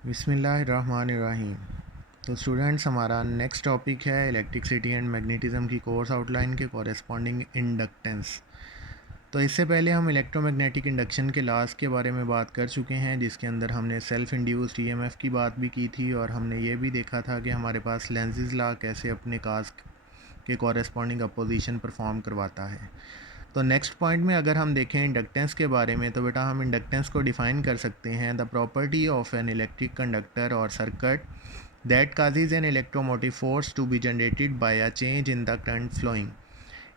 बिस्मिल्लाहिर्रहमानिर्रहीम। तो स्टूडेंट्स, हमारा नेक्स्ट टॉपिक है इलेक्ट्रिसिटी एंड मैग्नेटिज्म की कोर्स आउटलाइन के कॉरेस्पॉन्डिंग इंडक्टेंस। तो इससे पहले हम इलेक्ट्रोमैग्नेटिक इंडक्शन के लॉज के बारे में बात कर चुके हैं, जिसके अंदर हमने सेल्फ इंड्यूस्ड ईएमएफ की बात भी की थी और हमने ये भी देखा था कि हमारे पास लेंज़ेज़ लॉ कैसे अपने काज के कॉरेस्पॉन्डिंग अपोजिशन परफॉर्म करवाता है। तो नेक्स्ट पॉइंट में अगर हम देखें इंडक्टेंस के बारे में, तो बेटा हम इंडक्टेंस को डिफ़ाइन कर सकते हैं the property of an electric conductor और circuit that causes an electromotive force to be generated by a change in the current flowing.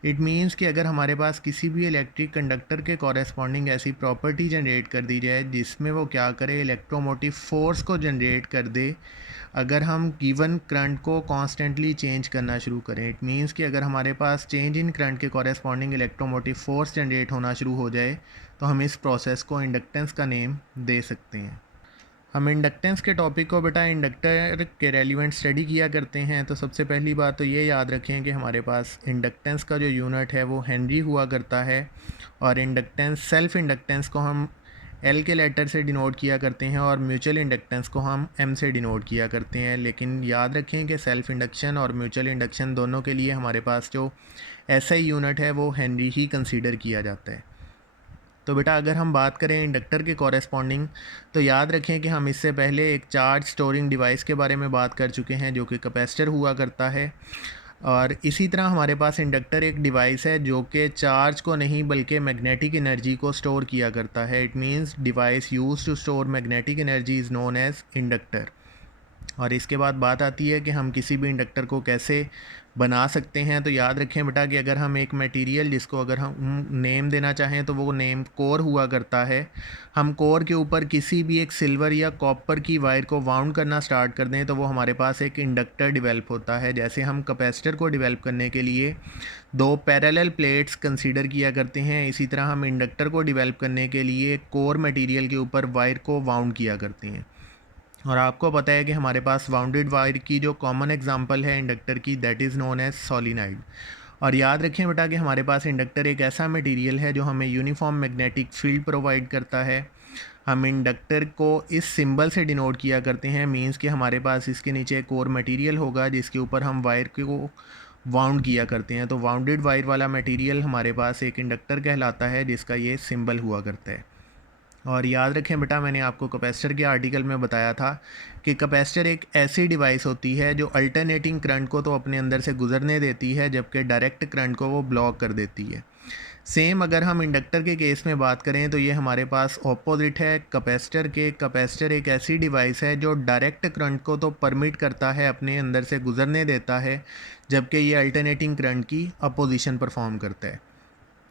It means कि अगर हमारे पास किसी भी इलेक्ट्रिक कंडक्टर के कॉरेस्पॉन्डिंग ऐसी प्रॉपर्टी जनरेट कर दी जाए जिसमें वो क्या करे, इलेक्ट्रोमोटिव फोर्स को जनरेट कर दे अगर हम गिवन करंट को कॉन्स्टेंटली चेंज करना शुरू करें। इट मीन्स कि अगर हमारे पास चेंज इन करंट के कॉरेस्पॉन्डिंग इलेक्ट्रोमोटिव फोर्स जनरेट होना शुरू हो जाए तो हम इस प्रोसेस को इंडक्टेंस का नेम दे सकते हैं। हम इंडक्टेंस के टॉपिक को बेटा इंडक्टर के रेलिवेंट स्टडी किया करते हैं। तो सबसे पहली बात तो ये याद रखें कि हमारे पास इंडक्टेंस का जो यूनिट है वो हेनरी हुआ करता है और इंडक्टेंस सेल्फ इंडक्टेंस को हम एल के लेटर से डिनोट किया करते हैं और म्यूचुअल इंडक्टेंस को हम एम से डिनोट किया करते हैं। लेकिन याद रखें कि सेल्फ इंडक्शन और म्यूचुअल इंडक्शन दोनों के लिए हमारे पास जो एसआई यूनिट है वो हेनरी ही कंसीडर किया जाता है। तो बेटा अगर हम बात करें इंडक्टर के कॉरेस्पॉन्डिंग, तो याद रखें कि हम इससे पहले एक चार्ज स्टोरिंग डिवाइस के बारे में बात कर चुके हैं जो कि कैपेसिटर हुआ करता है। और इसी तरह हमारे पास इंडक्टर एक डिवाइस है जो कि चार्ज को नहीं बल्कि मैग्नेटिक एनर्जी को स्टोर किया करता है। It means device use to store magnetic energy is known as inductor. और इसके बाद बात आती है कि हम किसी भी इंडक्टर को कैसे बना सकते हैं। तो याद रखें बेटा कि अगर हम एक मटेरियल जिसको अगर हम नेम देना चाहें तो वो नेम कोर हुआ करता है। हम कोर के ऊपर किसी भी एक सिल्वर या कॉपर की वायर को वाउंड करना स्टार्ट कर दें तो वो हमारे पास एक इंडक्टर डेवलप होता है। जैसे हम कैपेसिटर को डेवलप करने के लिए दो पैरेलल प्लेट्स कंसीडर किया करते हैं, इसी तरह हम इंडक्टर को डेवलप करने के लिए कोर मटेरियल के ऊपर वायर को वाउंड किया करते हैं। और आपको पता है कि हमारे पास वाउंडेड वायर की जो कॉमन एग्जांपल है इंडक्टर की, that is known as solenoid. और याद रखें बेटा कि हमारे पास इंडक्टर एक ऐसा मटेरियल है जो हमें यूनिफॉर्म मैग्नेटिक फील्ड प्रोवाइड करता है। हम इंडक्टर को इस सिंबल से डिनोट किया करते हैं, मींस कि हमारे पास इसके नीचे एक और मटेरियल होगा जिसके ऊपर हम वायर को वाउंड किया करते हैं। तो वाउंडेड वायर वाला मटेरियल हमारे पास एक इंडक्टर कहलाता है जिसका ये सिंबल हुआ करता है। और याद रखें बेटा, मैंने आपको कैपेसिटर के आर्टिकल में बताया था कि कैपेसिटर एक ऐसी डिवाइस होती है जो अल्टरनेटिंग करंट को तो अपने अंदर से गुजरने देती है जबकि डायरेक्ट करंट को वो ब्लॉक कर देती है। सेम अगर हम इंडक्टर के केस में बात करें तो ये हमारे पास ऑपोजिट है कैपेसिटर के। कैपेसिटर एक ऐसी डिवाइस है जो डायरेक्ट करंट को तो परमिट करता है, अपने अंदर से गुजरने देता है, जबकि ये अल्टरनेटिंग करंट की अपोजिशन परफॉर्म करता है।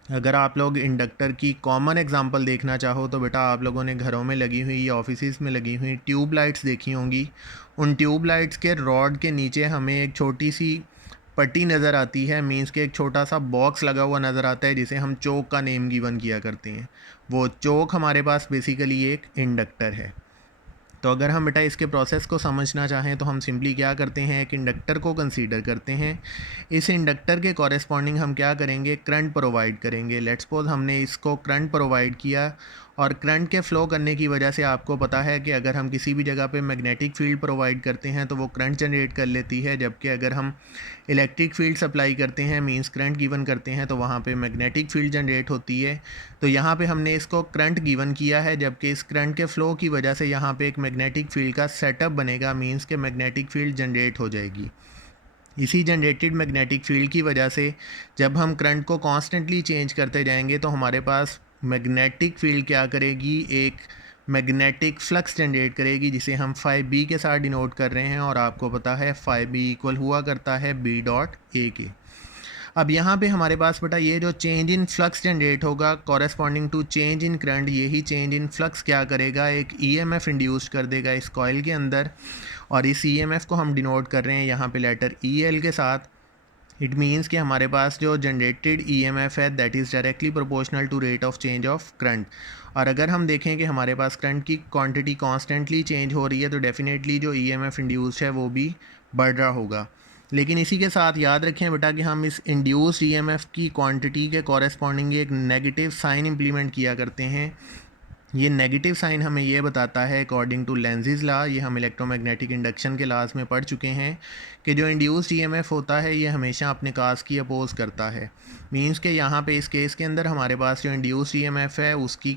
अगर आप लोग इंडक्टर की कॉमन एग्जांपल देखना चाहो तो बेटा आप लोगों ने घरों में लगी हुई या ऑफिस में लगी हुई ट्यूब लाइट्स देखी होंगी। उन ट्यूब लाइट्स के रॉड के नीचे हमें एक छोटी सी पट्टी नज़र आती है, मींस के एक छोटा सा बॉक्स लगा हुआ नज़र आता है जिसे हम चोक का नेम गिवन किया करते हैं। वो चोक हमारे पास बेसिकली एक इंडक्टर है। तो अगर हम बेटा इसके प्रोसेस को समझना चाहें तो हम सिंपली क्या करते हैं, एक इंडक्टर को कंसीडर करते हैं। इस इंडक्टर के कॉरेस्पॉन्डिंग हम क्या करेंगे, करंट प्रोवाइड करेंगे। लेट्स सपोज हमने इसको करंट प्रोवाइड किया और करंट के फ़्लो करने की वजह से आपको पता है कि अगर हम किसी भी जगह पे मैग्नेटिक फील्ड प्रोवाइड करते हैं तो वो करंट जनरेट कर लेती है, जबकि अगर हम इलेक्ट्रिक फील्ड सप्लाई करते हैं मींस करंट गिवन करते हैं तो वहाँ पे मैग्नेटिक फील्ड जनरेट होती है। तो यहाँ पे हमने इसको करंट गिवन किया है, जबकि इस करंट के फ़्लो की वजह से यहाँ पे एक मैग्नेटिक फील्ड का सेटअप बनेगा, मींस के मैग्नेटिक फील्ड जनरेट हो जाएगी। इसी जनरेटेड मैग्नेटिक फील्ड की वजह से जब हम करंट को कॉन्स्टेंटली चेंज करते जाएंगे तो हमारे पास मैग्नेटिक फील्ड क्या करेगी, एक मैग्नेटिक फ्लक्स जनरेट करेगी जिसे हम फाई बी के साथ डिनोट कर रहे हैं। और आपको पता है फाई बी इक्वल हुआ करता है बी डॉट ए के। अब यहाँ पे हमारे पास बेटा ये जो चेंज इन फ्लक्स जनरेट होगा corresponding to change in current, यही चेंज इन फ्लक्स क्या करेगा, एक ईएमएफ इंड्यूस कर देगा इस कॉइल के अंदर। और इस ईएमएफ को हम डिनोट कर रहे हैं यहाँ पे लेटर ई एल के साथ। इट मीन्स कि हमारे पास जो जनरेटेड ईएमएफ है that is directly proportional to rate of change of current. और अगर हम देखें कि हमारे पास करंट की क्वांटिटी कॉन्स्टेंटली चेंज हो रही है तो डेफिनेटली जो ईएमएफ इंड्यूस्ड है वो भी बढ़ रहा होगा। लेकिन इसी के साथ याद रखें बेटा कि हम इस इंड्यूस्ड ईएमएफ की क्वांटिटी के कॉरेस्पॉन्डिंग एक नेगेटिव साइन इम्प्लीमेंट किया करते हैं। ये नेगेटिव साइन हमें ये बताता है अकॉर्डिंग टू लेंज़िज़ लॉ, ये हम इलेक्ट्रोमैग्नेटिक इंडक्शन के लॉज में पढ़ चुके हैं कि जो इंड्यूस्ड ईएमएफ होता है ये हमेशा अपने काज की अपोज करता है। मींस के यहाँ पे इस केस के अंदर हमारे पास जो इंड्यूस्ड ईएमएफ है उसकी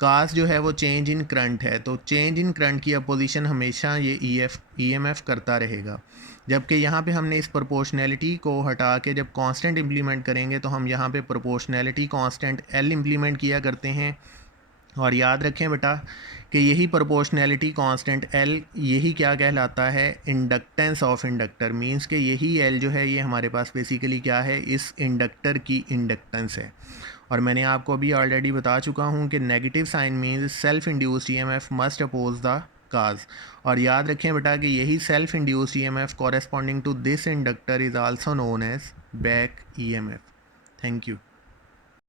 काज जो है वो चेंज इन करंट है, तो चेंज इन करंट की अपोजिशन हमेशा ये ईएमएफ करता रहेगा। जबकि यहाँ पे हमने इस प्रोपोर्शनैलिटी को हटा के जब कांस्टेंट इम्प्लीमेंट करेंगे तो हम यहाँ पे प्रोपोर्शनैलिटी कांस्टेंट एल इम्प्लीमेंट किया करते हैं। और याद रखें बेटा कि यही प्रोपोर्शनैलिटी कांस्टेंट एल यही क्या कहलाता है, इंडक्टेंस ऑफ इंडक्टर। मींस के यही एल जो है ये हमारे पास बेसिकली क्या है, इस इंडक्टर की इंडक्टेंस है। और मैंने आपको अभी ऑलरेडी बता चुका हूँ कि negative sign means self induced EMF must oppose the cause. और याद रखें बेटा कि यही self induced EMF corresponding to this inductor is also known as back EMF. Thank you.